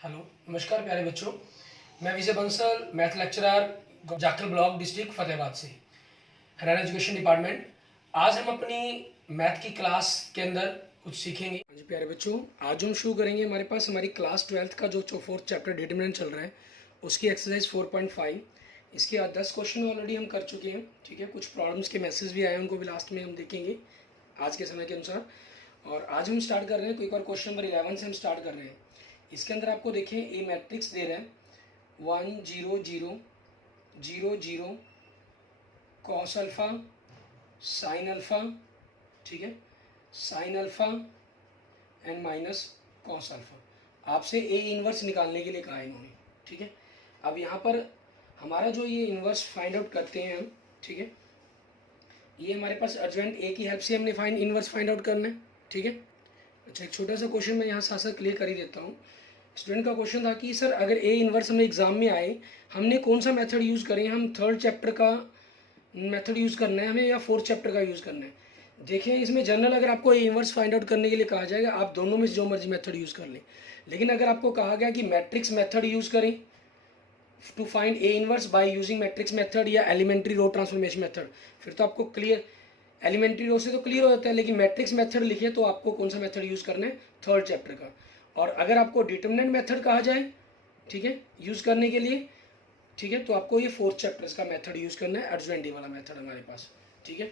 Hello, नमस्कार प्यारे बच्चों। मैं Vijay Bansal, math lecturer, Jakhal block, district Fatehabad से, हरियाणा एजुकेशन डिपार्टमेंट। आज हम अपनी मैथ की क्लास के अंदर कुछ सीखेंगे। हाँ जी प्यारे बच्चों, आज हम शुरू करेंगे। हमारे पास हमारी क्लास 12th का जो 4th चैप्टर डिटरमिनेंट चल रहा है, उसकी एक्सरसाइज 4.5। इसके 10 क्वेश्चन ऑलरेडी हम कर चुके हैं। ठीक है, कुछ प्रॉब्लम्स के मैसेज भी आए, उनको भी लास्ट में हम देखेंगे आज के समय के अनुसार। और आज हम स्टार्ट कर रहे हैं, कोई और क्वेश्चन नंबर 11 से हम स्टार्ट कर रहे हैं। इसके अंदर आपको देखें, ए मैट्रिक्स दे रहा है 1 0 0 0 0 कॉस अल्फ़ा साइन अल्फ़ा, ठीक है, sine alpha and minus cos alpha. आपसे ए इन्वर्स निकालने के लिए कहा है इन्होंने। ठीक है, अब यहाँ पर हमारा जो ये इन्वर्स फाइंड आउट करते हैं हम, ठीक है, ये हमारे पास अर्जेंट ए की हेल्प से हमने इन्वर्स फाइंड आउट करना है। ठीक है, अच्छा एक छोटा सा क्वेश्चन मैं यहाँ साथ साथ क्लियर कर ही देता हूँ। स्टूडेंट का क्वेश्चन था कि सर अगर ए इन्वर्स हमें एग्जाम में आए, हमने कौन सा मेथड यूज़ करें? हम 3rd चैप्टर का मेथड यूज़ करना है हमें या 4th चैप्टर का यूज़ करना है? देखें, इसमें जनरल अगर आपको ए इन्वर्स फाइंड आउट करने के लिए कहा जाएगा, आप दोनों में से जो मर्जी मेथड यूज़ कर लें। लेकिन अगर आपको कहा गया कि मैट्रिक्स मेथड यूज़ करें to find A inverse by using matrix method या एलिमेंट्री रो ट्रांसफॉर्मेशन मेथड, फिर तो आपको क्लियर, एलिमेंट्री रो से तो क्लियर हो जाता है। लेकिन मैट्रिक्स मेथड लिखिए तो आपको कौन सा मेथड यूज़ करना है? 3rd चैप्टर का। और अगर आपको डिटरमिनेंट मेथड कहा जाए, ठीक है, यूज़ करने के लिए, ठीक है, तो आपको ये 4th चैप्टर्स का मेथड यूज़ करना है, अर्जुवेंटी वाला मेथड हमारे पास। ठीक है,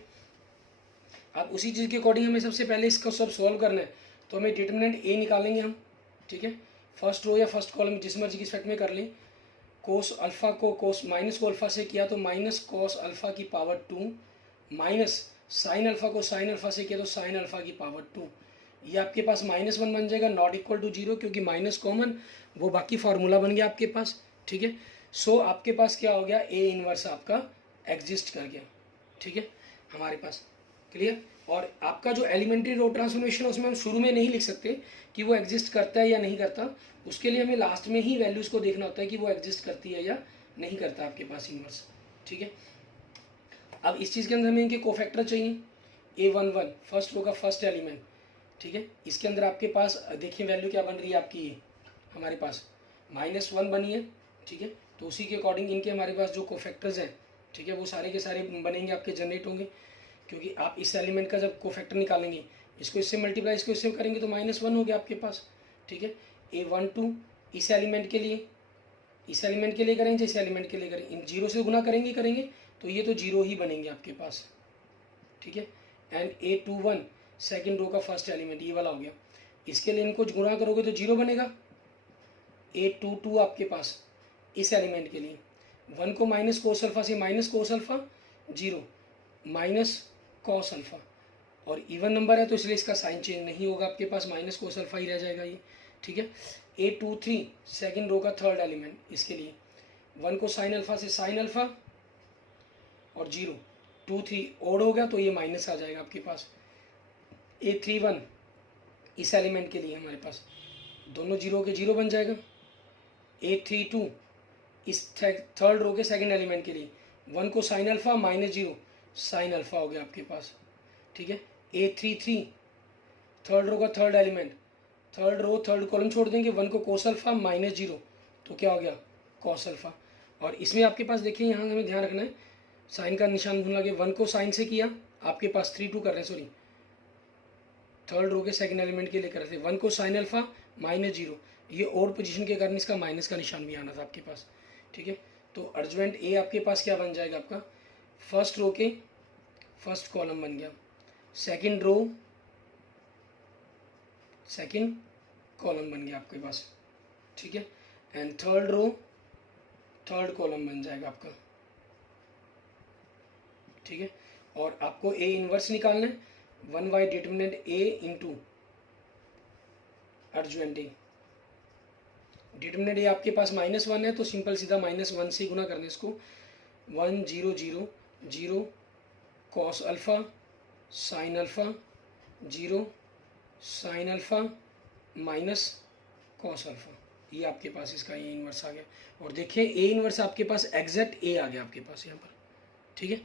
अब उसी चीज़ के अकॉर्डिंग हमें सबसे पहले इसको सब सॉल्व करना है। तो हमें डिटरमिनेंट ए निकालेंगे हम। ठीक है, फर्स्ट रो या फर्स्ट कॉलम जिस मर्जी की रिस्पेक्ट में कर लें। कोस अल्फ़ा को कोस माइनस को अल्फ़ा से किया तो माइनस कोस अल्फ़ा की पावर 2, माइनस साइन अल्फ़ा को साइन अल्फ़ा से किया तो साइन अल्फ़ा की पावर 2। ये आपके पास -1 बन जाएगा, नॉट इक्वल टू 0, क्योंकि माइनस कॉमन, वो बाकी फार्मूला बन गया आपके पास। ठीक है, सो आपके पास क्या हो गया? ए इनवर्स आपका एग्जिस्ट कर गया। ठीक है, हमारे पास क्लियर। और आपका जो एलिमेंट्री रो ट्रांसफॉर्मेशन है उसमें हम शुरू में नहीं लिख सकते कि वो एग्जिस्ट करता है या नहीं करता। उसके लिए हमें लास्ट में ही वैल्यूज़ को देखना होता है कि वो एग्जिस्ट करती है या नहीं करता आपके पास इनवर्स। ठीक है, अब इस चीज़ के अंदर हमें इनके कोफैक्टर चाहिए। A11 फर्स्ट रो का फर्स्ट एलिमेंट। ठीक है, इसके अंदर आपके पास देखिए वैल्यू क्या बन रही है आपकी, ये हमारे पास -1 बनी है। ठीक है, तो उसी के अकॉर्डिंग इनके हमारे पास जो कोफैक्टर्स हैं, ठीक है, वो सारे के सारे बनेंगे आपके, जनरेट होंगे। क्योंकि आप इस एलिमेंट का जब कोफैक्टर निकालेंगे, इसको इससे मल्टीप्लाई इसको इससे करेंगे तो -1 हो गया आपके पास। ठीक है, A12 इस एलिमेंट के लिए, इस एलिमेंट के लिए करेंगे, इस एलिमेंट के लिए करेंगे, इन 0 से गुना करेंगे तो ये तो 0 ही बनेंगे आपके पास। ठीक है, एंड A21 सेकेंड रो का फर्स्ट एलिमेंट ये वाला हो गया। इसके लिए इनको गुना करोगे तो 0 बनेगा। A22 आपके पास इस एलिमेंट के लिए 1 को माइनस कोस अल्फा से minus cos alpha 0 minus cos alpha, और इवन नंबर है तो इसलिए इसका साइन चेंज नहीं होगा, आपके पास माइनस कोस अल्फा ही रह जाएगा ये। ठीक है, A23 सेकेंड रो का थर्ड एलिमेंट, इसके लिए 1 को साइन अल्फा से साइन अल्फा और 0 2 3 ओड हो गया तो ये माइनस आ जाएगा आपके पास। A31 इस एलिमेंट के लिए हमारे पास दोनों 0 के 0 बन जाएगा। A32 इस थर्ड रो के सेकंड एलिमेंट के लिए 1 को साइन अल्फा -0 साइन अल्फा हो गया आपके पास। ठीक है, A33 थर्ड रो का third element, third row third column छोड़ देंगे, 1 को कोस अल्फा -0 तो क्या हो गया? Cos alpha. और इसमें आपके पास देखिए, यहाँ हमें ध्यान रखना है, साइन का निशान भूलना कि 1 को साइन से किया, आपके पास 3 2 कर रहे हैं, सॉरी, थर्ड रो के सेकंड एलिमेंट के लिए कर रहे थे, 1 को साइन अल्फा -0, ये और पोजीशन के कारण इसका माइनस का निशान भी आना था आपके पास। ठीक है, तो अर्जुवेंट ए आपके पास क्या बन जाएगा? आपका फर्स्ट रो के फर्स्ट कॉलम बन गया, सेकंड रो सेकंड कॉलम बन गया आपके पास। ठीक है, and third row third column बन जाएगा आपका। ठीक है, और आपको ए इनवर्स निकालना है, 1 by determinant A into adjoint A. Determinant A आपके पास -1 है तो सिंपल सीधा -1 से गुना करना है इसको। 1 0 0 0 cos alpha sine alpha 0 sine alpha minus cos alpha, ये आपके पास इसका ए इनवर्स आ गया। और देखिए ए इनवर्स आपके पास एग्जैक्ट ए आ गया आपके पास यहाँ पर। ठीक है,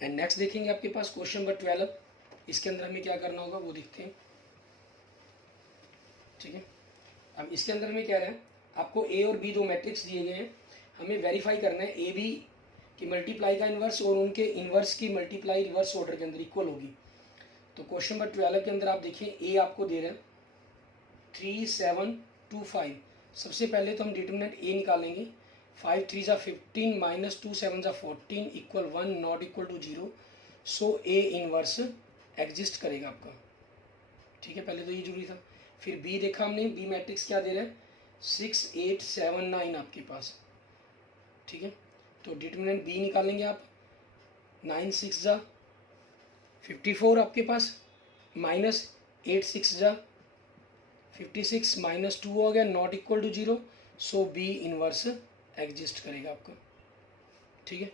एंड नेक्स्ट देखेंगे आपके पास क्वेश्चन नंबर 12। इसके अंदर हमें क्या करना होगा वो देखते हैं। ठीक है, अब इसके अंदर हमें क्या है, आपको ए और बी दो मैट्रिक्स दिए गए हैं, हमें वेरीफाई करना है ए बी की मल्टीप्लाई का इन्वर्स और उनके इन्वर्स की मल्टीप्लाई रिवर्स ऑर्डर के अंदर इक्वल होगी। तो क्वेश्चन नंबर 12 के अंदर आप देखिए ए आपको दे रहे हैं 3725। सबसे पहले तो हम डिटरमिनेंट ए निकालेंगे। 5 3 जा 15 माइनस 2 7 जा 14 equal 1 not equal to 0। So A inverse exist करेगा आपका। ठीक है, पहले तो ये जरूरी था। फिर बी देखा हमने, बी मैट्रिक्स क्या दे रहा है 6 8 7 9 आपके पास। ठीक है, तो डिटरमिनेंट बी निकालेंगे आप। 9 6 जा 54 आपके पास, माइनस 8 6 जा 56 माइनस 2 हो गया not equal to 0। So B inverse exist करेगा आपका। ठीक है,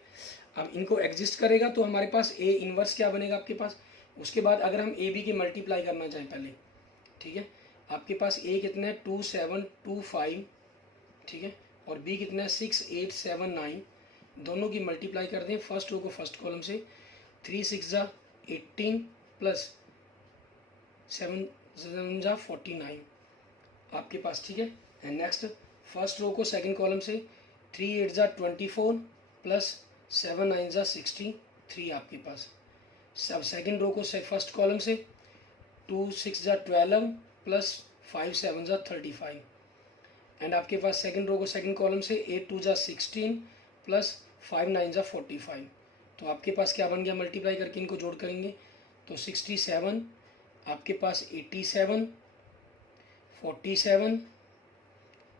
अब इनको एग्जिस्ट करेगा तो हमारे पास ए इनवर्स क्या बनेगा आपके पास। उसके बाद अगर हम ए बी की मल्टीप्लाई करना चाहें पहले, ठीक है, आपके पास ए कितना है 2 7 2 5, ठीक है, और बी कितना है 6 8 7 9। दोनों की मल्टीप्लाई कर दें फर्स्ट रो को फर्स्ट कॉलम से। 3 6 जा 18 प्लस 7 7 जा 49 आपके पास। ठीक है, एंड नेक्स्ट फर्स्ट रो को सेकंड कॉलम से। 3 8 जा 24 प्लस 7 9 जा 63 आपके पास। सब सेकंड रो को फर्स्ट कॉलम से। 2 6 जा 12 प्लस 5 7 जा 35। एंड आपके पास सेकंड रो को सेकंड कॉलम से 8 2 जा 16 प्लस 5 9 जा 45। तो आपके पास क्या बन गया, मल्टीप्लाई करके इनको जोड़ करेंगे तो 67 आपके पास 87 47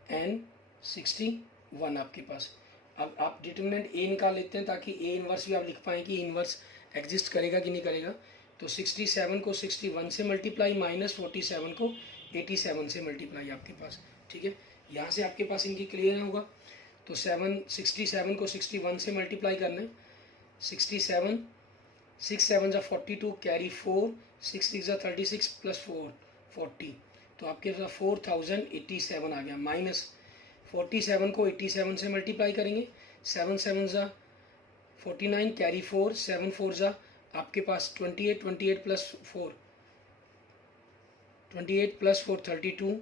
एंड 61 आपके पास। अब आप डिटरमिनेंट ए निकाल लेते हैं ताकि ए इनवर्स भी आप लिख पाएँ कि इनवर्स एग्जिस्ट करेगा कि नहीं करेगा। तो 67 को 61 से मल्टीप्लाई माइनस 47 को 87 से मल्टीप्लाई आपके पास। ठीक है, यहाँ से आपके पास इनकी क्लियर होगा। तो 67 को 61 से मल्टीप्लाई करना है। 67 6 7 जा 42 कैरी 4 6 6 जा 36 प्लस 4 40। तो आपके पास 4087 आ गया। माइनस 47 को 87 से मल्टीप्लाई करेंगे। 7 7 जा 49 कैरी 4 7 4 जा आपके पास 28 28 प्लस 4 28 प्लस 4 32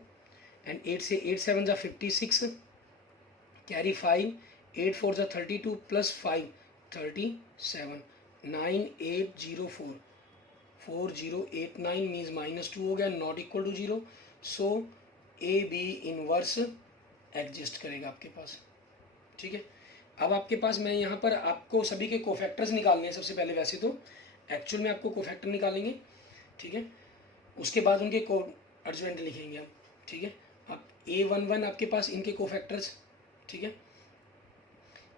एंड 8 से 8 7 जा 56 कैरी 5 8 4 जा 32 प्लस 5 37 9804 4089 मीन्स माइनस 2 हो गया not equal to 0। So A B inverse exist करेगा आपके पास। ठीक है, अब आपके पास मैं यहाँ पर आपको सभी के कोफैक्टर्स निकालने हैं सबसे पहले। वैसे तो एक्चुअल में आपको कोफैक्टर निकालेंगे, ठीक है, उसके बाद उनके को अर्जुमेंट लिखेंगे आप। ठीक है, अब A11 आपके पास इनके कोफैक्टर्स। ठीक है,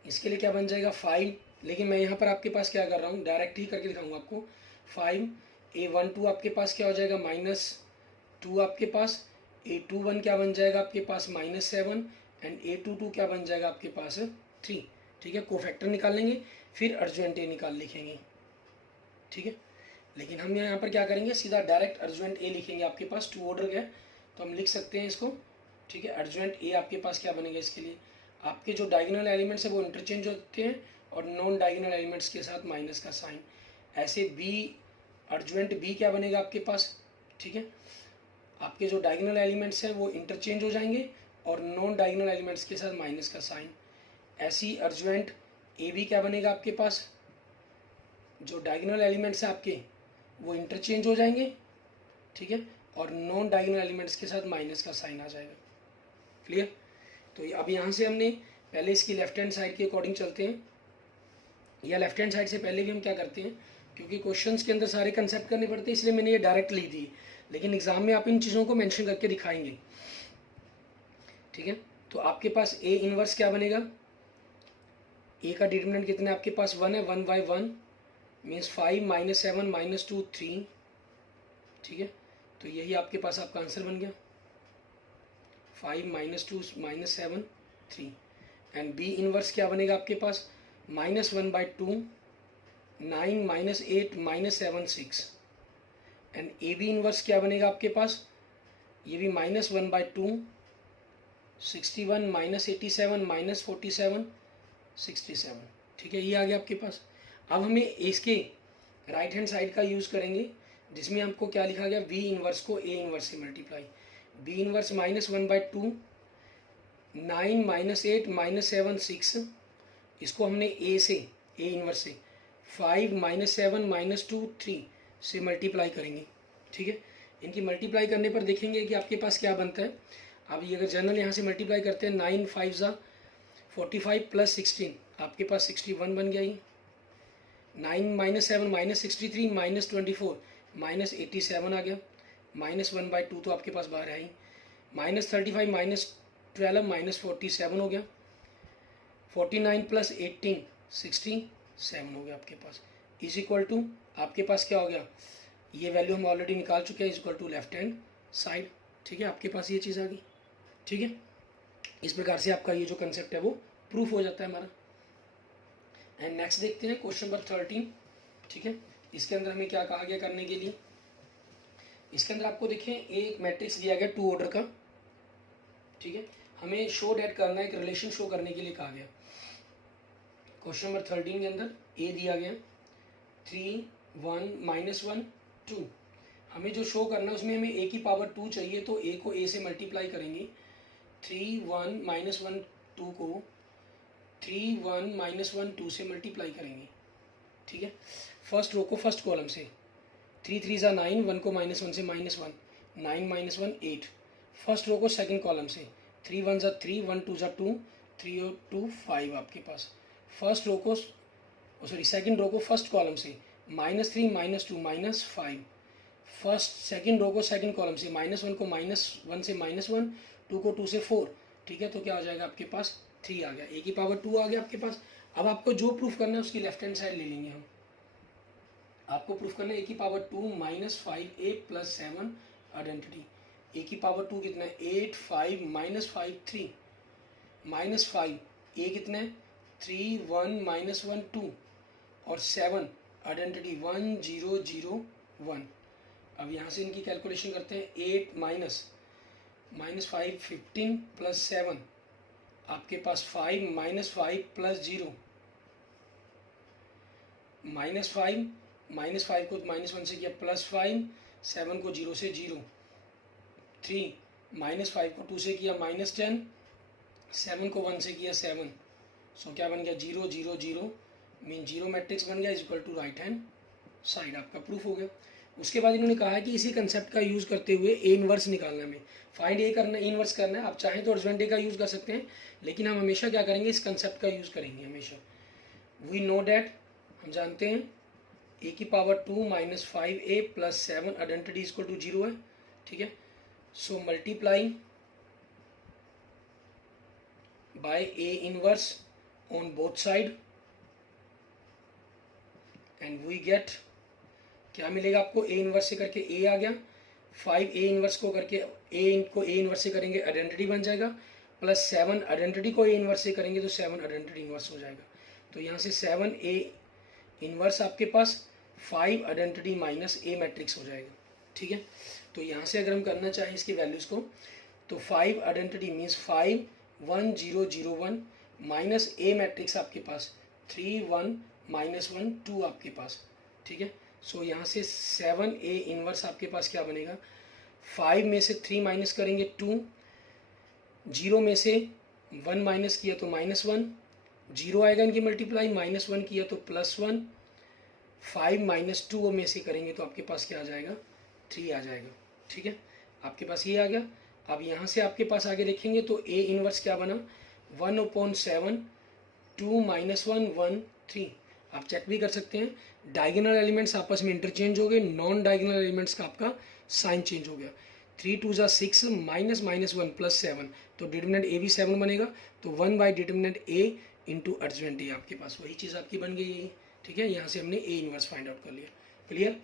इसके लिए क्या बन जाएगा 5, लेकिन मैं यहाँ पर आपके पास क्या कर रहा हूँ डायरेक्ट ही करके दिखाऊंगा आपको। 5 A12 आपके पास क्या हो जाएगा -2 आपके पास। A21 क्या बन जाएगा आपके पास -7 एंड A22 क्या बन जाएगा आपके पास 3। ठीक है, कोफैक्टर निकाल लेंगे फिर अर्जुमेंट ए निकाल लिखेंगे। ठीक है, लेकिन हम यहाँ पर क्या करेंगे सीधा डायरेक्ट अर्जुमेंट ए लिखेंगे। आपके पास 2 ऑर्डर है तो हम लिख सकते हैं इसको। ठीक है, अर्जुमेंट ए आपके पास क्या बनेगा, इसके लिए आपके जो डायगोनल एलिमेंट्स है वो इंटरचेंज होते हैं और नॉन डायगोनल एलिमेंट्स के साथ माइनस का साइन। ऐसे बी अर्जुमेंट बी क्या बनेगा आपके पास। ठीक है, आपके जो डायगोनल एलिमेंट्स हैं वो इंटरचेंज हो जाएंगे और नॉन डायगोनल एलिमेंट्स के साथ माइनस का साइन। ऐसी अर्जुमेंट ए बी क्या बनेगा आपके पास, जो डायगोनल एलिमेंट्स हैं आपके वो इंटरचेंज हो जाएंगे। ठीक है, और नॉन डायगोनल एलिमेंट्स के साथ माइनस का साइन आ जाएगा। क्लियर। तो अब यहाँ से हमने पहले इसकी लेफ्ट हैंड साइड के अकॉर्डिंग चलते हैं, या लेफ्ट हैंड साइड से पहले भी हम क्या करते हैं, क्योंकि क्वेश्चंस के अंदर सारे कंसेप्ट करने पड़ते हैं इसलिए मैंने ये डायरेक्ट लिख दी, लेकिन एग्जाम में आप इन चीज़ों को मेंशन करके दिखाएंगे। ठीक है, तो आपके पास ए इनवर्स क्या बनेगा, ए का डिटरमिनेंट कितना है आपके पास 1 है। 1/1 मीन्स 5 -7 -2 3। ठीक है, तो यही आपके पास आपका आंसर बन गया 5 -2 -7 3। एंड बी इनवर्स क्या बनेगा आपके पास -1/2 9 -8 -7 6। एंड ए बी इनवर्स क्या बनेगा आपके पास, ये भी -1/2 61 -87 -47 67। ठीक है, ये आ गया आपके पास। अब हमें इसके राइट हैंड साइड का यूज़ करेंगे जिसमें आपको क्या लिखा गया, बी इनवर्स को ए इनवर्स से मल्टीप्लाई। बी इनवर्स -1/2 9 -8 -7 6, इसको हमने ए से, ए इनवर्स से 5 -7 -2 3 से मल्टीप्लाई करेंगे। ठीक है, इनकी मल्टीप्लाई करने पर देखेंगे कि आपके पास क्या बनता है। अब ये अगर जनरल यहाँ से मल्टीप्लाई करते हैं 9 5 ज़ा 45 प्लस 16, आपके पास 61 बन गया। ये 9 -7 -63 -24 -87 आ गया। -1/2 तो आपके पास बाहर है ही। -35 -12 -47 हो गया। 49 प्लस 18 67 हो गया आपके पास। इज इक्वल टू आपके पास क्या हो गया, ये वैल्यू हम ऑलरेडी निकाल चुके हैं, is equal to left hand side. ठीक है, आपके पास ये चीज़ आ गई। ठीक है, इस प्रकार से आपका ये जो कंसेप्ट है वो प्रूफ हो जाता है हमारा। एंड नेक्स्ट देखते हैं क्वेश्चन नंबर 13। ठीक है, इसके अंदर हमें क्या कहा गया करने के लिए। इसके अंदर आपको देखें एक मैट्रिक्स दिया गया 2 ऑर्डर का। ठीक है, हमें शो डेट करना है, एक रिलेशन शो करने के लिए कहा गया। क्वेश्चन नंबर 13 के अंदर ए दिया गया 3 1 -1 2। हमें जो शो करना है उसमें हमें ए की पावर 2 चाहिए, तो ए को ए से मल्टीप्लाई करेंगे। 3 1 -1 2 को 3 1 -1 2 से मल्टीप्लाई करेंगे। ठीक है, फर्स्ट रो को फर्स्ट कॉलम से 3 3 ज़ा 9, 1 को -1 से -1 9 -1 8। फर्स्ट रो को सेकंड कॉलम से 3 1 ज़ा 3, 1 2 ज़ा 2, 3 और 2 5 आपके पास। फर्स्ट रो को सेकंड रो को फर्स्ट कॉलम से -3 -2 -5। फर्स्ट सेकंड रो को सेकंड कॉलम से -1 को -1 से -1, 2 को 2 से 4। ठीक है, तो क्या आ जाएगा आपके पास 3 आ गया। ए की पावर 2 आ गया आपके पास। अब आपको जो प्रूफ करना है उसकी लेफ्ट हैंड साइड ले लेंगे हम। आपको प्रूफ करना है ए की पावर 2 -5a + 7 आइडेंटिटी। ए की पावर 2 कितना है 8 5 -5 3 -5, ए कितना है 3 1 -1 2 और 7 आइडेंटिटी 1 0 0 1। अब यहाँ से इनकी कैलकुलेशन करते हैं। 8 -5 15 + 7 आपके पास 5 -5 + 0 -5 को -1 से किया +5, 7 को 0 से 0, 3 -5 को 2 से किया -10, 7 को 1 से किया 7। सो क्या बन गया 0 0 0 मीन 0 मैट्रिक्स बन गया, is equal to right hand side. आपका प्रूफ हो गया। उसके बाद इन्होंने कहा है कि इसी कंसेप्ट का यूज़ करते हुए ए इनवर्स निकालना में, फाइंड ए करना, ए इनवर्स करना है। आप चाहें तो अर्जेंट ए का यूज़ कर सकते हैं, लेकिन हम हमेशा क्या करेंगे, इस कंसेप्ट का यूज़ करेंगे हमेशा। वी नो डैट, हम जानते हैं ए की power 2 -5a + 7 identity is equal to 0 है। ठीक है, so multiply by A inverse on both side and we get, क्या मिलेगा आपको, ए इनवर्स से करके ए आ गया, 5 ए इनवर्स को करके ए इनवर्स से करेंगे आइडेंटिटी बन जाएगा, प्लस 7 आइडेंटिटी को ए इनवर्स से करेंगे तो 7 आइडेंटिटी इनवर्स हो जाएगा। तो यहाँ से 7 ए इनवर्स आपके पास 5 आइडेंटिटी माइनस ए मैट्रिक्स हो जाएगा। ठीक है, तो यहाँ से अगर हम करना चाहें इसकी वैल्यूज़ को, तो 5 आइडेंटिटी मीन्स 5 1 0 0 1 माइनस ए मैट्रिक्स आपके पास 3 1 -1 2 आपके पास। ठीक है, सो यहाँ से 7 ए इनवर्स आपके पास क्या बनेगा, 5 में से 3 माइनस करेंगे 2, 0 में से 1 माइनस किया तो -1, 0 आएगा इनकी मल्टीप्लाई, -1 किया तो +1, 5 - 2 में से करेंगे तो आपके पास क्या आ जाएगा 3 आ जाएगा। ठीक है, आपके पास ये आ गया। अब यहाँ से आपके पास आगे देखेंगे तो ए इनवर्स क्या बना 1/7 2 -1 1 3। आप चेक भी कर सकते हैं, डायगोनल एलिमेंट्स आपस में इंटरचेंज हो गए, नॉन डायगोनल एलिमेंट्स का आपका साइन चेंज हो गया। 3 2 ज़ा 6 -1 + 7, तो डिटरमिनेंट ए भी 7 बनेगा, तो 1/डिटरमिनेंट ए इंटू अर्जेंट ए आपके पास वही चीज़ आपकी बन गई है। ठीक है, यहाँ से हमने ए इनवर्स फाइंड आउट कर लिया। क्लियर।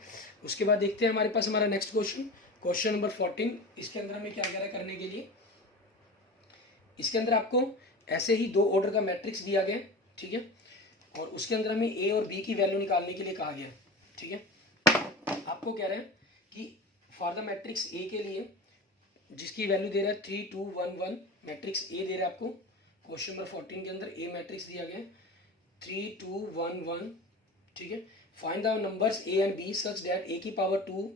उसके बाद देखते हैं हमारे पास हमारा नेक्स्ट क्वेश्चन, क्वेश्चन नंबर 14। इसके अंदर हमें क्या कह रहा है करने के लिए, इसके अंदर आपको ऐसे ही 2 ऑर्डर का मैट्रिक्स दिया गया। ठीक है, और उसके अंदर हमें ए और बी की वैल्यू निकालने के लिए कहा गया। ठीक है, आपको कह रहे हैं कि फॉर द मैट्रिक्स ए के लिए जिसकी वैल्यू दे रहा है 3 2 1 1, मैट्रिक्स ए दे रहा है आपको क्वेश्चन नंबर 14 के अंदर ए मैट्रिक्स दिया गया 3 2 1 1। ठीक है, find the numbers A and B such that A की पावर 2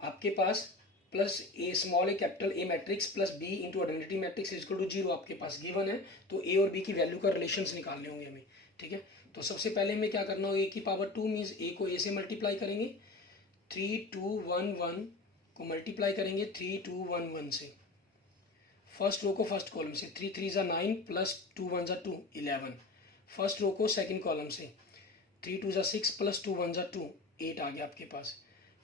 आपके पास plus A small A capital A matrix plus B into identity matrix is equal to 0 आपके पास गिवन है। तो ए और बी की वैल्यू का रिलेशंस निकालने होंगे हमें, ठीक है। तो सबसे पहले हमें क्या करना होगा, ए की पावर 2 मीन्स ए को ए से मल्टीप्लाई करेंगे, 3 2 1 1 को मल्टीप्लाई करेंगे 3 2 1 1 से, फर्स्ट रो को फर्स्ट कॉलम से, 3 3 ज़ा 9 प्लस 2 1 ज़ा 2 11, फर्स्ट रो को सेकंड कॉलम से, 3 2 ज़ा 6 प्लस 2 1 ज़ा 2 8 आ गया आपके पास।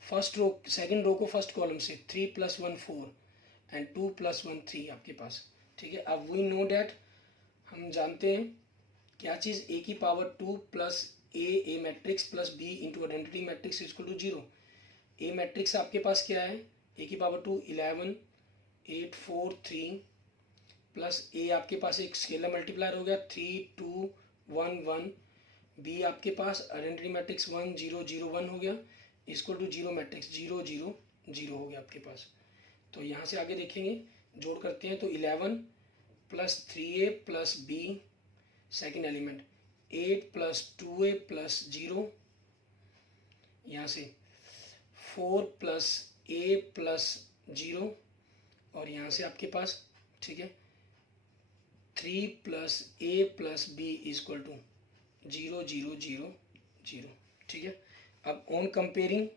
फर्स्ट रो सेकंड रो को फर्स्ट कॉलम से 3 + 1 4 एंड 2 + 1 3 आपके पास, ठीक है। अब वी नो डैट, हम जानते हैं क्या चीज़, ए की power 2 plus A matrix plus B into identity matrix is equal to 0। A matrix आपके पास क्या है, ए की पावर 2 11 8 4 3 प्लस ए आपके पास एक स्केलर मल्टीप्लायर हो गया 3 2 1 1, बी आपके पास आइडेंटिटी मैट्रिक्स 1 0 0 1 हो गया इक्वल टू 0 मैट्रिक्स 0 0 0 हो गया आपके पास। तो यहाँ से आगे देखेंगे, जोड़ करते हैं तो 11 plus 3a plus B second element 8 plus 2a plus 0, यहाँ से 4 प्लस a प्लस 0 और यहाँ से आपके पास, ठीक है, 3 plus a plus b equal to 0 0 0 0, ठीक है। अब ऑन कंपेयरिंग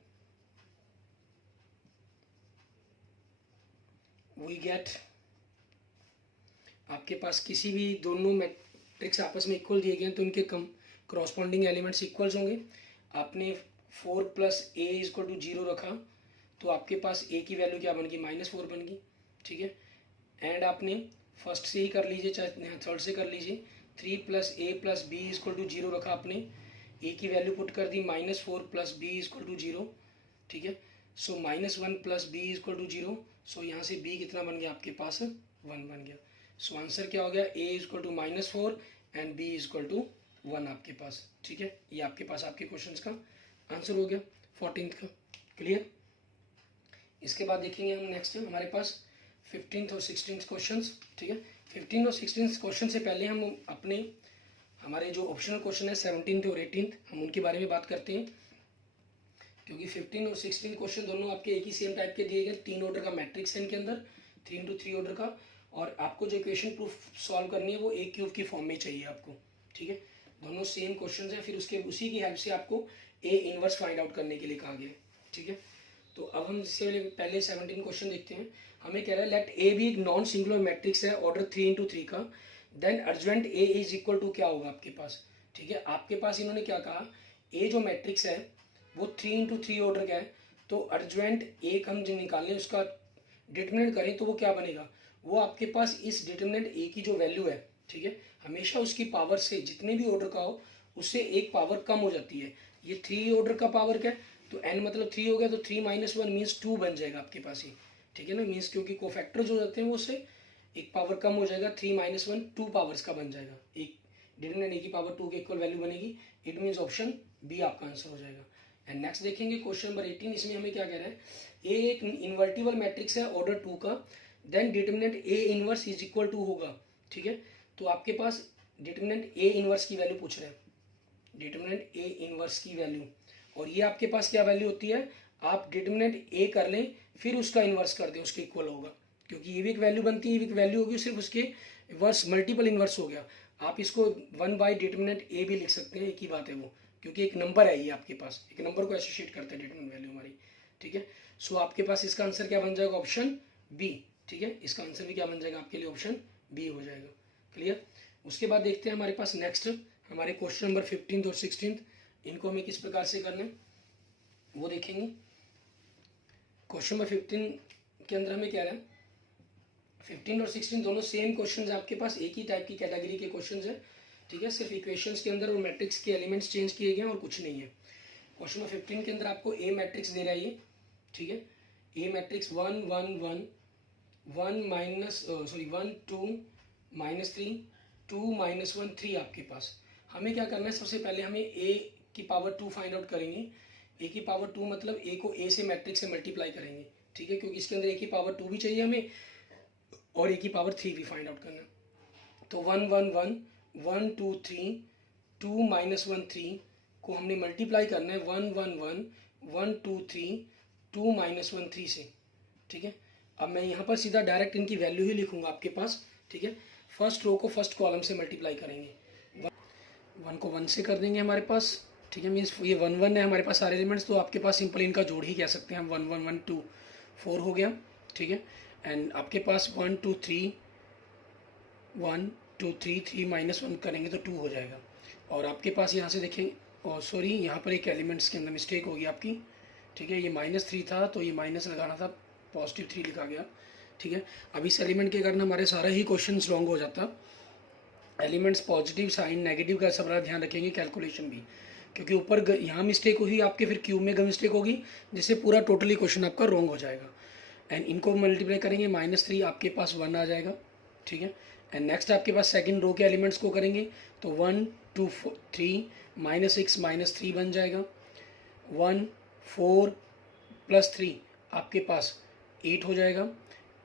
वी गेट, आपके पास किसी भी दोनों मैट्रिक्स आपस में इक्वल दिए गए हैं तो इनके क्रॉसपॉन्डिंग एलिमेंट्स इक्वल्स होंगे। आपने 4 प्लस ए इक्वल टू 0 रखा तो आपके पास ए की वैल्यू क्या बन गई, -4 बन गई, ठीक है। एंड आपने फर्स्ट से ही कर लीजिए चाहे थर्ड से कर लीजिए, 3 plus A plus B equal to 0 रखा आपने, ए की वैल्यू पुट कर दी -4 प्लस बी इक्वल टू 0, ठीक है। So -1 plus B equal to 0, so यहाँ से बी कितना बन गया आपके पास 1 बन गया। सो आंसर क्या हो गया, A equal to -4 and B equal to 1 आपके पास, ठीक है। ये आपके पास आपके क्वेश्चन का आंसर हो गया 14th का, क्लियर। इसके बाद देखेंगे हम नेक्स्ट हमारे पास 15th और 16th क्वेश्चन, ठीक है। 15th और 16th क्वेश्चन से पहले हम अपने हमारे जो ऑप्शनल क्वेश्चन है 17th और 18th हम उनके बारे में बात करते हैं, क्योंकि 15 और 16 क्वेश्चन दोनों आपके एक ही सेम टाइप के दिए गए, 3 ऑर्डर का मैट्रिक्स है इनके अंदर, 3 × 3 ऑर्डर का, और आपको जो इक्वेशन प्रूफ सॉल्व करनी है वो ए क्यूब की फॉर्म में चाहिए आपको, ठीक है। दोनों सेम क्वेश्चन हैं, फिर उसके उसी की हेल्प से आपको ए इनवर्स फाइंड आउट करने के लिए कहा गया है, ठीक है। तो अब हम इससे पहले 17 क्वेश्चन देखते हैं। हमें कह रहा है लेट ए भी एक नॉन सिंगुलर मैट्रिक्स है ऑर्डर 3 × 3 का, then adjoint A is equal to क्या होगा आपके पास, ठीक है। आपके पास इन्होंने क्या कहा, ए जो मैट्रिक्स है वो 3 × 3 ऑर्डर का है, तो अर्जेंट ए हम जो निकालें उसका डिटरमिनेंट करें तो वो क्या बनेगा, वो आपके पास इस डिटरमिनेंट ए की जो वैल्यू है, ठीक है, हमेशा उसकी पावर से जितने भी ऑर्डर का हो उससे एक पावर कम हो जाती है। ये 3 ऑर्डर का पावर क्या है, तो n मतलब 3 हो गया, तो 3 - 1 मीन्स 2 बन जाएगा आपके पास ही, ठीक है ना। मीन्स क्योंकि कोफैक्टर जो होते हैं वो उससे एक पावर कम हो जाएगा, 3 - 1 2 पावर्स का बन जाएगा, एक डिटरमिनेंट ए की पावर 2 के इक्वल वैल्यू बनेगी। इट मीन्स ऑप्शन बी आपका आंसर हो जाएगा। एंड नेक्स्ट देखेंगे क्वेश्चन नंबर 18, इसमें हमें क्या कह रहा है, ए एक इन्वर्टिबल मैट्रिक्स है ऑर्डर 2 का, then determinant A inverse is equal to होगा, ठीक है। तो आपके पास डिटरमिनेंट ए इनवर्स की वैल्यू पूछ रहे हैं, डिटरमिनेंट ए इनवर्स की वैल्यू, और ये आपके पास क्या वैल्यू होती है, आप डिटरमिनेंट ए कर लें फिर उसका इन्वर्स कर दें, उसके इक्वल होगा, क्योंकि ये भी एक वैल्यू बनती है, ये भी एक वैल्यू होगी, सिर्फ उसके इन्वर्स मल्टीपल इन्वर्स हो गया। आप इसको 1 बाई डिटरमिनेंट ए भी लिख सकते हैं, एक ही बात है वो, क्योंकि एक नंबर है ये आपके पास, एक नंबर को एसोसिएट करते हैं डिटरमिनेंट वैल्यू हमारी, ठीक है। सो आपके पास इसका आंसर क्या बन जाएगा, ऑप्शन बी, ठीक है। इसका आंसर भी क्या बन जाएगा आपके लिए, ऑप्शन बी हो जाएगा, क्लियर। उसके बाद देखते हैं हमारे पास नेक्स्ट हमारे क्वेश्चन नंबर 15 और 16, इनको हमें किस प्रकार से करना है वो देखेंगे। क्वेश्चन नंबर 15 के अंदर हमें क्या है, 15 और 16 दोनों सेम क्वेश्चन है आपके पास, एक ही टाइप की कैटेगरी के क्वेश्चन है, ठीक है। सिर्फ इक्वेशंस के अंदर और मैट्रिक्स के एलिमेंट्स चेंज किए गए हैं और कुछ नहीं है। क्वेश्चन नंबर 15 के अंदर आपको ए मैट्रिक्स दे रहा है ये, ठीक है। ए मैट्रिक्स 1 1 1 1 2 -3 2 -1 3 आपके पास। हमें क्या करना है, सबसे पहले हमें ए की पावर 2 फाइंड आउट करेंगे। ए की पावर 2 मतलब ए को ए से मैट्रिक्स से मल्टीप्लाई करेंगे, ठीक है, क्योंकि इसके अंदर ए की पावर 2 भी चाहिए हमें और ए की पावर 3 भी फाइंड आउट करना। तो 1 1 1 1 2 3 2 -1 3 को हमने मल्टीप्लाई करना है 1 1 1 1 2 3 2 -1 3 से, ठीक है। अब मैं यहाँ पर सीधा डायरेक्ट इनकी वैल्यू ही लिखूँगा आपके पास, ठीक है। फर्स्ट रो को फर्स्ट कॉलम से मल्टीप्लाई करेंगे, 1 को 1 से कर देंगे हमारे पास, ठीक है। मीन्स ये 1 1 है हमारे पास सारे एलिमेंट्स, तो आपके पास सिंपल इनका जोड़ ही कह सकते हैं हम, 1 1 1 2 4 हो गया, ठीक है। एंड आपके पास 1 2 3 1 2 3 3 माइनस 1 करेंगे तो 2 हो जाएगा। और आपके पास यहाँ से देखें, और सॉरी यहाँ पर एक एलिमेंट्स के अंदर मिस्टेक होगी आपकी, ठीक है। ये -3 था तो ये माइनस लगाना था, +3 लिखा गया, ठीक है। अब इस एलिमेंट के कारण हमारे सारा ही क्वेश्चन रॉन्ग हो जाता। एलिमेंट्स पॉजिटिव साइन नेगेटिव का सब बड़ा ध्यान रखेंगे, कैलकुलेशन भी, क्योंकि ऊपर यहाँ मिस्टेक हुई आपके, फिर क्यूब में मिस्टेक होगी, जिससे पूरा टोटली क्वेश्चन आपका रॉन्ग हो जाएगा। एंड इनको मल्टीप्लाई करेंगे, -3 आपके पास 1 आ जाएगा, ठीक है। एंड नेक्स्ट आपके पास सेकंड रो के एलिमेंट्स को करेंगे तो 1 2 3 -6 -3 बन जाएगा, 1 4 + 3 आपके पास 8 हो जाएगा,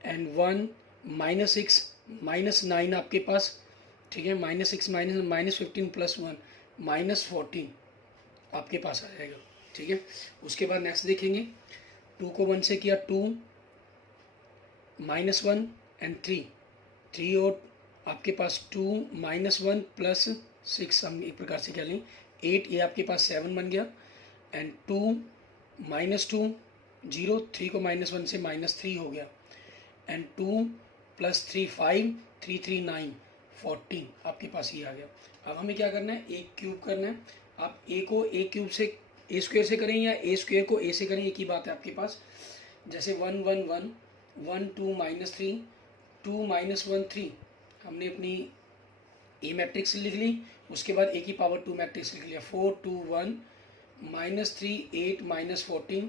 एंड 1 -6 -9 आपके पास, ठीक है। -6 -15 + 1 -14 आपके पास आ जाएगा, ठीक है। उसके बाद नेक्स्ट देखेंगे, 2 को 1 से किया 2 -1 एंड 3 और आपके पास 2 -1 + 6 हम एक प्रकार से कह लें 8, ये आपके पास 7 बन गया, एंड 2 -2 0, 3 को -1 से -3 हो गया, एंड 2 + 3 5 3 3 9 14 आपके पास ये आ गया। अब हमें क्या करना है, एक क्यूब करना है। आप ए को ए क्यूब से A² से करें या A² को A से करें, एक ही बात है आपके पास। जैसे 1 1 1 1 2 -3 2 -1 3 हमने अपनी ए मैट्रिक्स लिख ली, उसके बाद ए की पावर 2 मैट्रिक्स लिख लिया, 4 2 1 -3 8 -14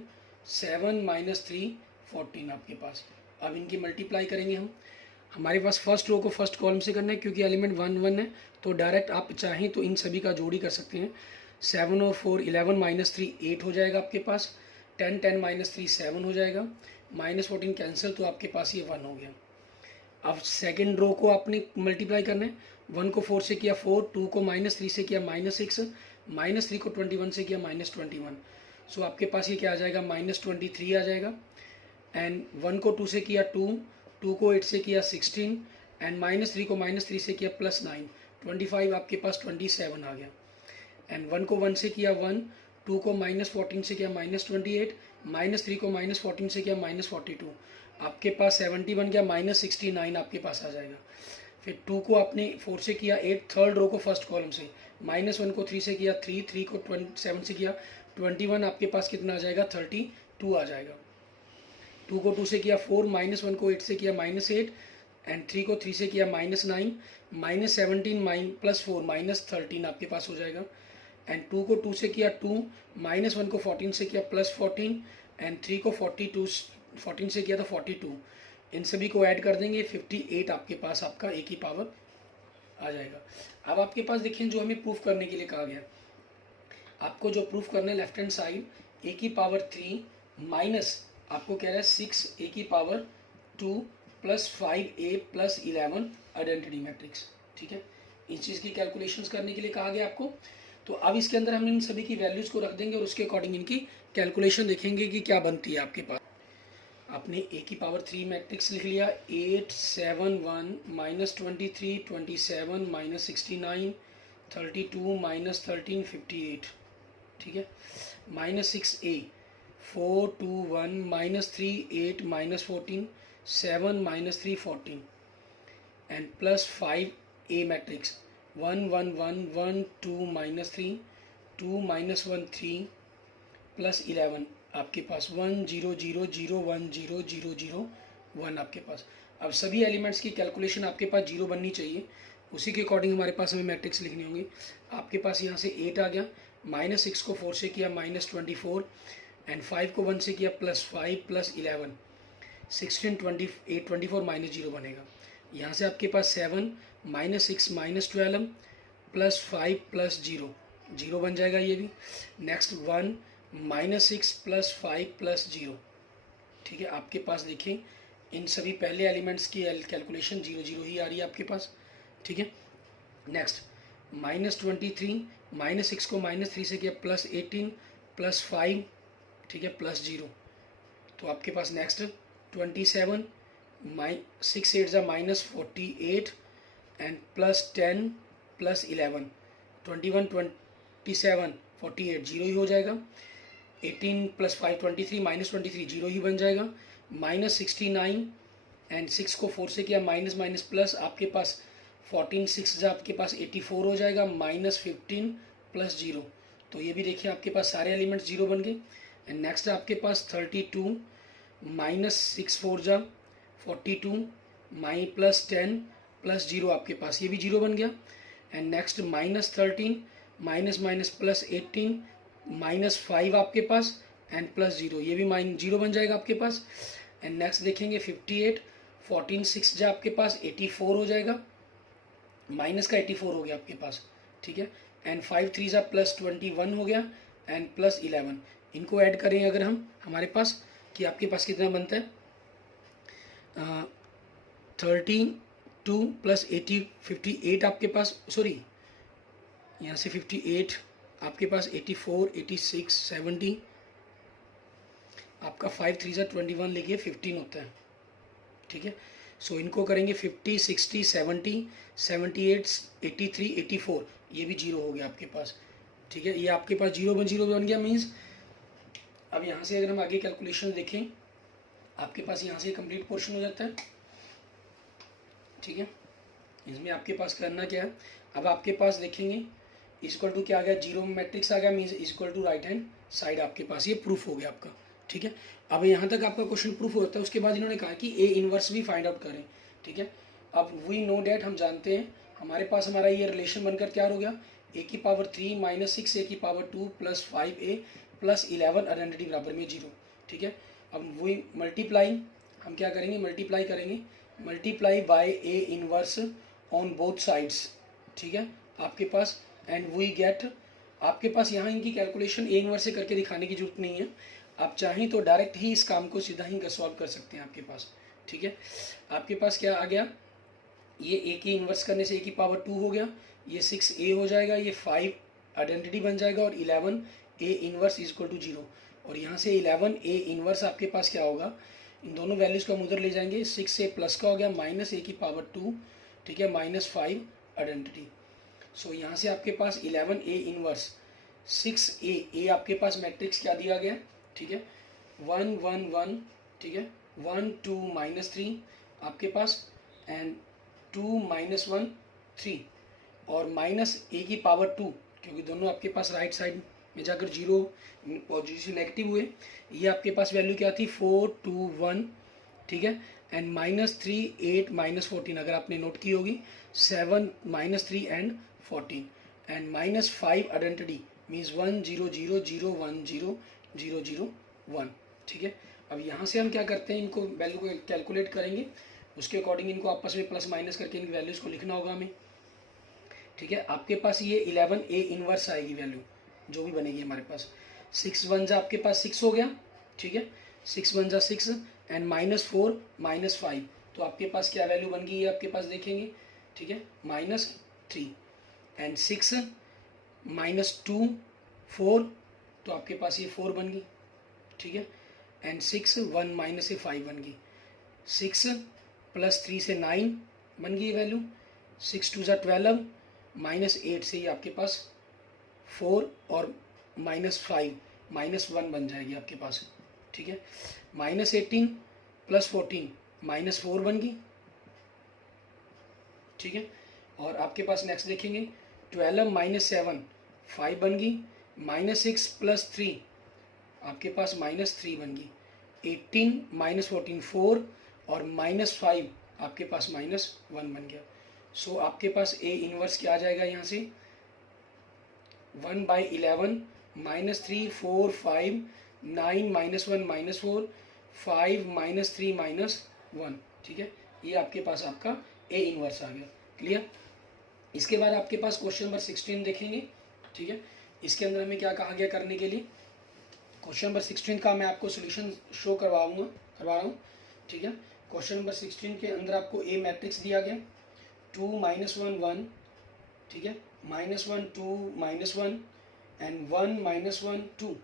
7 -3 14 आपके पास। अब इनकी मल्टीप्लाई करेंगे हम, हमारे पास फर्स्ट रो को फर्स्ट कॉलम से करना है, क्योंकि एलिमेंट 1 1 है, तो डायरेक्ट आप चाहें तो इन सभी का जोड़ ही कर सकते हैं। 7 और 4 11 -3 8 हो जाएगा आपके पास, 10 10 -3 7 हो जाएगा, -14 कैंसिल, तो आपके पास ये 1 हो गया। अब सेकंड रो को आपने मल्टीप्लाई करना है, 1 को 4 से किया 4, 2 को -3 से किया -6, -3 को 21 से किया -21, सो आपके पास ये क्या आ जाएगा, -23 आ जाएगा। एंड 1 को 2 से किया 2, 2 को 8 से किया 16, एंड -3 को -3 से किया +9 25, आपके पास 27 आ गया। एंड 1 को 1 से किया 1, 2 को -14 से किया -28, -3 को -14 से किया -42, आपके पास 70 बन गया, -69 आपके पास आ जाएगा। फिर 2 को आपने 4 से किया 8, थर्ड रो को फर्स्ट कॉलम से, -1 को 3 से किया 3, 3 को 7 से किया 21, आपके पास कितना आ जाएगा, 32 आ जाएगा। 2 को 2 से किया 4, -1 को 8 से किया -8, एंड 3 को 3 से किया -9, -17 + 4 -13 आपके पास हो जाएगा। एंड 2 को 2 से किया 2, -1 को 14 से किया +14, एंड 3 को 14 से किया तो 42, इन सभी को ऐड कर देंगे 58 आपके पास आपका ए की पावर आ जाएगा। अब आपके पास देखिए जो हमें प्रूफ करने के लिए कहा गया, आपको जो प्रूफ करना है लेफ्ट हैंड साइड, ए की पावर 3 माइनस आपको कह रहा है 6 ए की पावर 2 + 5a + 11 आइडेंटिटी मैट्रिक्स, ठीक है। इस चीज़ की कैलकुलेशंस करने के लिए कहा गया आपको। तो अब इसके अंदर हम इन सभी की वैल्यूज़ को रख देंगे और उसके अकॉर्डिंग इनकी कैलकुलेशन देखेंगे कि क्या बनती है आपके पास। आपने ए की पावर 3 मैट्रिक्स लिख लिया, 8 7 1 -23 27 -69 32 -13 58, ठीक है। -6a 4 2 1 -3 8 -14 7 -3 14, एंड +5a मैट्रिक्स 1 1 1 1 2 -3 2 -1 3 +11 आपके पास 1 0 0 0 1 0 0 0 1 आपके पास। अब सभी एलिमेंट्स की कैलकुलेशन आपके पास 0 बननी चाहिए, उसी के अकॉर्डिंग हमारे पास हमें मैट्रिक्स लिखनी होंगी। आपके पास यहाँ से 8 आ गया, -6 को 4 से किया -24, एंड 5 को 1 से किया +5 +11 16 28 24 -0 बनेगा। यहाँ से आपके पास 7 -6 -12 +5 +0 0 बन जाएगा ये भी। नेक्स्ट 1 -6 +5 +0, ठीक है। आपके पास देखें इन सभी पहले एलिमेंट्स की कैलकुलेशन 0 0 ही आ रही है आपके पास, ठीक है। नेक्स्ट -23 -6 को -3 से किया +18 +5, ठीक है, +0, तो आपके पास नेक्स्ट 27, सिक्स एट ज़ा -48 एंड +10 +11, 21 27 48 जीरो ही हो जाएगा। 18 + 5 23 -23 जीरो ही बन जाएगा। -69 एंड 6 को 4 से किया माइनस माइनस प्लस, आपके पास 14 6 जा आपके पास 84 हो जाएगा। -15 + 0, तो ये भी देखिए आपके पास सारे एलिमेंट्स जीरो बन गए। एंड नेक्स्ट आपके पास 32 -6 4 जा 42 +10 + 0 आपके पास ये भी जीरो बन गया। एंड नेक्स्ट -13 +18 -5 आपके पास एंड +0 ये भी जीरो बन जाएगा आपके पास। एंड नेक्स्ट देखेंगे 58 14 6 जा आपके पास 84 हो जाएगा, माइनस का 84 हो गया आपके पास, ठीक है। एंड 5 3 जा +21 हो गया एंड +11, इनको ऐड करें अगर हम हमारे पास कि आपके पास कितना बनता है 32 + 80 58 आपके पास, सॉरी यहाँ से 58 आपके पास 84 86 70, आपका 5 3 जा 21 लिखिए 15 होता है, ठीक है। सो इनको करेंगे 50 60 70 78 83 84, ये भी जीरो हो गया आपके पास, ठीक है। ये आपके पास जीरो बन गया मीन्स। अब यहाँ से अगर हम आगे कैलकुलेशन देखें आपके पास यहाँ से कंप्लीट पोर्शन हो जाता है, ठीक है। इसमें आपके पास करना क्या है, अब आपके पास देखेंगे इक्वल टू क्या आ गया, जीरो मैट्रिक्स आ गया means equal to right hand side आपके पास, ये प्रूफ हो गया आपका, ठीक है। अब यहाँ तक आपका क्वेश्चन प्रूफ होता है, उसके बाद इन्होंने कहा कि ए इनवर्स भी फाइंड आउट करें, ठीक है। अब वी नो डैट, हम जानते हैं हमारे पास हमारा ये रिलेशन बनकर तैयार हो गया, a⁻³ - 6 a⁻² + 5a + 11 आइडेंटिटी बराबर में 0, ठीक है। अब वही मल्टीप्लाई हम क्या करेंगे, multiply by A inverse on both sides, ठीक है आपके पास। एंड वी गेट, आपके पास यहाँ इनकी कैलकुलेशन ए इनवर्स से करके दिखाने की जरूरत नहीं है, आप चाहें तो डायरेक्ट ही इस काम को सीधा ही सॉल्व कर सकते हैं आपके पास, ठीक है। आपके पास क्या आ गया, ये ए की इन्वर्स करने से a⁻² हो गया, ये 6a हो जाएगा, ये 5 आइडेंटिटी बन जाएगा और 11 a इनवर्स इक्वल टू 0, और यहाँ से 11 a इनवर्स आपके पास क्या होगा, इन दोनों वैल्यूज़ को हम उधर ले जाएंगे, 6 से प्लस का हो गया -a⁻², ठीक है, -5 आइडेंटिटी। सो यहाँ से आपके पास 11 a इनवर्स 6a आपके पास मैट्रिक्स क्या दिया गया, ठीक है, 1 1 1, ठीक है, 1 2 -3 आपके पास एंड 2 -1 3 और -a⁻², क्योंकि दोनों आपके पास राइट साइड में जाकर जीरो पॉजिटिव नेगेटिव हुए, ये आपके पास वैल्यू क्या थी 4 2 1, ठीक है। एंड -3 8 -14 अगर आपने नोट की होगी, 7 -3 एंड 14 एंड -5 आइडेंटिटी मीन्स 1 0 0 0 1 0 0 0 1, ठीक है। अब यहाँ से हम क्या करते हैं, इनको वैल्यू को कैलकुलेट करेंगे, उसके अकॉर्डिंग इनको आपस में प्लस माइनस करके इन वैल्यूज़ को लिखना होगा हमें, ठीक है। आपके पास ये 11 a इनवर्स आएगी वैल्यू जो भी बनेगी हमारे पास, 6 1 जा आपके पास 6 हो गया, ठीक है, 6 1 जा 6 एंड -4 -5, तो आपके पास क्या वैल्यू बन गई है आपके पास देखेंगे, ठीक है, -3 एंड 6 -2 4, तो आपके पास ये 4 बन गई, ठीक है। एंड 6 1 माइनस से 5 बन गई, 6 + 3 से 9 बन गई वैल्यू, 6 2 जा 12 -8 से ही आपके पास 4 और -5 -1 बन जाएगी आपके पास, ठीक है। -18 + 14 -4 बन गई, ठीक है। और आपके पास नेक्स्ट देखेंगे 12 - 7 5 बन गई, -6 + 3 आपके पास -3 बन गई, 18 - 14 4 और -5 आपके पास -1 बन गया। सो आपके पास ए इनवर्स क्या आ जाएगा यहाँ से 1/11 -3 4 5 9 -1 -4 5 -3 -1, ठीक है। ये आपके पास आपका ए इनवर्स आ गया, क्लियर। इसके बाद आपके पास क्वेश्चन नंबर 16 देखेंगे, ठीक है। इसके अंदर हमें क्या कहा गया करने के लिए, क्वेश्चन नंबर 16 का मैं आपको सोल्यूशन शो करवा रहा हूँ, ठीक है। क्वेश्चन नंबर 16 के अंदर आपको ए मैट्रिक्स दिया गया 2 -1 1, ठीक है, -1 2 -1 एंड 1 -1 2।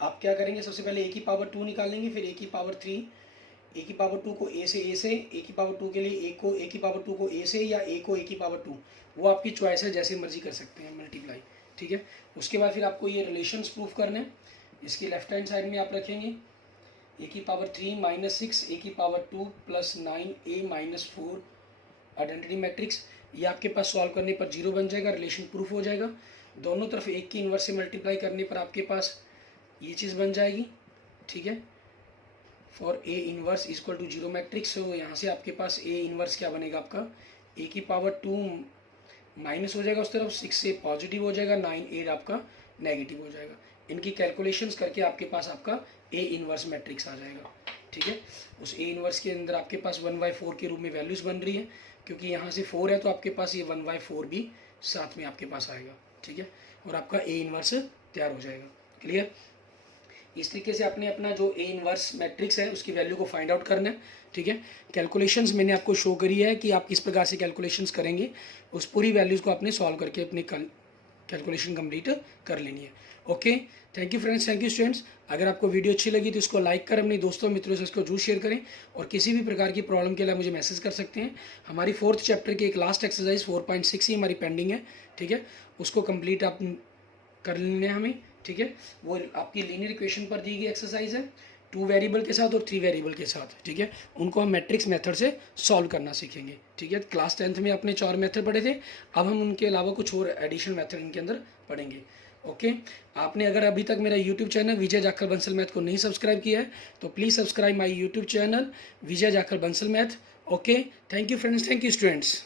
आप क्या करेंगे, सबसे पहले a⁻² निकालेंगे, फिर a⁻3 ए की पावर 2 को ए से, ए की पावर 2 के लिए ए की पावर 2 को ए से, या ए को ए की पावर 2, वो आपकी चॉइस है, जैसे मर्जी कर सकते हैं मल्टीप्लाई, ठीक है। उसके बाद फिर आपको ये रिलेशंस प्रूफ करने हैं। इसकी लेफ्ट हैंड साइड में आप रखेंगे ए की पावर 3 माइनस 6 ए की पावर 2 प्लस 9 ए माइनस 4 आइडेंटिटी मैट्रिक्स। ये आपके पास सॉल्व करने पर 0 बन जाएगा, रिलेशन प्रूफ हो जाएगा। दोनों तरफ एक की इन्वर्स से मल्टीप्लाई करने पर आपके पास ये चीज़ बन जाएगी, ठीक है। For A inverse equal to 0 matrix, तो यहाँ से आपके पास ए इनवर्स क्या बनेगा आपका, ए की पावर 2 माइनस हो जाएगा उस तरफ, 6 से पॉजिटिव हो जाएगा, 9 8 आपका नेगेटिव हो जाएगा। इनकी कैलकुलेशंस करके आपके पास आपका ए इनवर्स मैट्रिक्स आ जाएगा, ठीक है। उस ए इनवर्स के अंदर आपके पास 1/4 के रूप में वैल्यूज़ बन रही है, क्योंकि यहाँ से 4 है तो आपके पास ये 1/4 भी साथ में आपके पास आएगा, ठीक है। और आपका ए इनवर्स तैयार हो जाएगा। क्लियर। इस तरीके से आपने अपना जो ए इनवर्स मैट्रिक्स है उसकी वैल्यू को फाइंड आउट करना है, ठीक है। कैलकुलेशंस मैंने आपको शो करी है कि आप किस प्रकार से कैलकुलेशंस करेंगे, उस पूरी वैल्यूज़ को आपने सॉल्व करके अपने कैलकुलेशन कंप्लीट कर लेनी है। Okay, thank you friends, thank you students. अगर आपको वीडियो अच्छी लगी तो इसको लाइक करें, अपने दोस्तों मित्रों से इसको जरूर शेयर करें, और किसी भी प्रकार की प्रॉब्लम के लिए मुझे मैसेज कर सकते हैं। हमारी 4th चैप्टर की एक लास्ट एक्सरसाइज 4.6 ही हमारी पेंडिंग है, ठीक है। उसको कंप्लीट आप कर लेने हमें, ठीक है। वो आपकी लीनियर इक्वेशन पर दी गई एक्सरसाइज है, 2 वेरिएबल के साथ और 3 वेरिएबल के साथ, ठीक है। उनको हम मैट्रिक्स मेथड से सॉल्व करना सीखेंगे, ठीक है। क्लास 10th में अपने 4 मेथड पढ़े थे, अब हम उनके अलावा कुछ और एडिशनल मेथड इनके अंदर पढ़ेंगे। ओके, आपने अगर अभी तक मेरा यूट्यूब चैनल विजय जाखल बंसल मैथ को नहीं सब्सक्राइब किया है तो please subscribe my YouTube channel Vijay Jakhal Bansal math. Okay, thank you friends, thank you students.